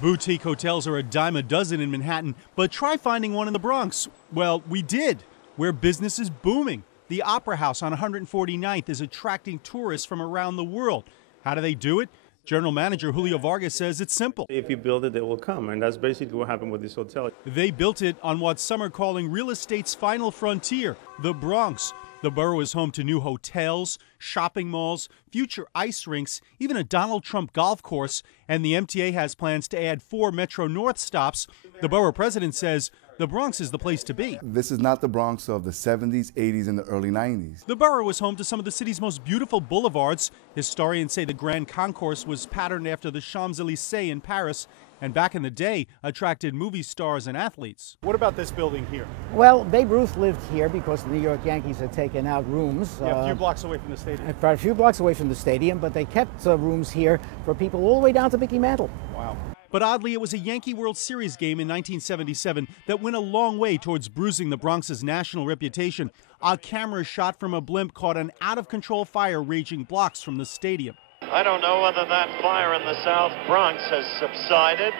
Boutique hotels are a dime a dozen in Manhattan, but try finding one in the Bronx. Well, we did, where business is booming. The Opera House on 149th is attracting tourists from around the world. How do they do it? General Manager Julio Vargas says it's simple. If you build it, they will come, and that's basically what happened with this hotel. They built it on what some are calling real estate's final frontier, the Bronx. The borough is home to new hotels, shopping malls, future ice rinks, even a Donald Trump golf course, and the MTA has plans to add 4 Metro North stops. The borough president says the Bronx is the place to be. This is not the Bronx of the 70s, 80s, and the early 90s. The borough is home to some of the city's most beautiful boulevards. Historians say the Grand Concourse was patterned after the Champs-Élysées in Paris, and back in the day attracted movie stars and athletes. What about this building here? Well, Babe Ruth lived here because the New York Yankees had taken out rooms. Yeah, a few blocks away from the stadium. A few blocks away from the stadium, but they kept rooms here for people all the way down to Mickey Mantle. Wow. But oddly, it was a Yankee World Series game in 1977 that went a long way towards bruising the Bronx's national reputation. A camera shot from a blimp caught an out-of-control fire raging blocks from the stadium. I don't know whether that fire in the South Bronx has subsided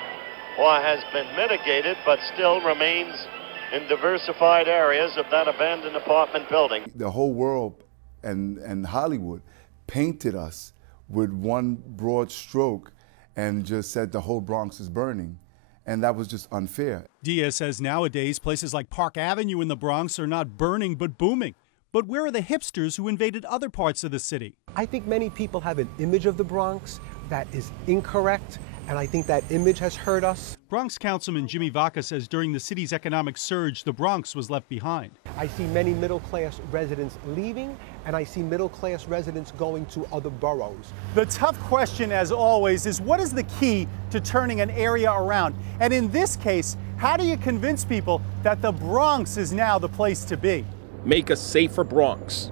or has been mitigated, but still remains in diversified areas of that abandoned apartment building. The whole world and Hollywood painted us with one broad stroke and just said the whole Bronx is burning. And that was just unfair. Diaz says nowadays places like Park Avenue in the Bronx are not burning but booming. But where are the hipsters who invaded other parts of the city? I think many people have an image of the Bronx that is incorrect, and I think that image has hurt us. Bronx Councilman Jimmy Vaca says during the city's economic surge, the Bronx was left behind. I see many middle-class residents leaving, and I see middle-class residents going to other boroughs. The tough question, as always, is what is the key to turning an area around? And in this case, how do you convince people that the Bronx is now the place to be? Make a safer Bronx.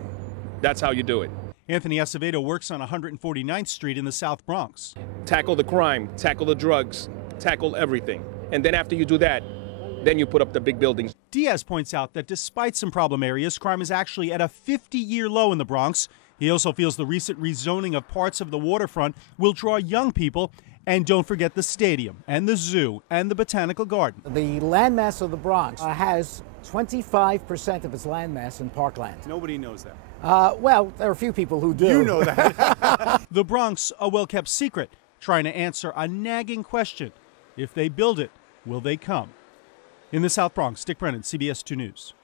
That's how you do it. Anthony Acevedo works on 149th Street in the South Bronx. Tackle the crime, tackle the drugs, tackle everything. And then after you do that, then you put up the big buildings. Diaz points out that despite some problem areas, crime is actually at a 50-year low in the Bronx. He also feels the recent rezoning of parts of the waterfront will draw young people. And don't forget the stadium and the zoo and the botanical garden. The landmass of the Bronx has 25% of its landmass in parkland. Nobody knows that. Well, there are a few people who do. You know that. The Bronx, a well-kept secret, trying to answer a nagging question. If they build it, will they come? In the South Bronx, Dick Brennan, CBS 2 News.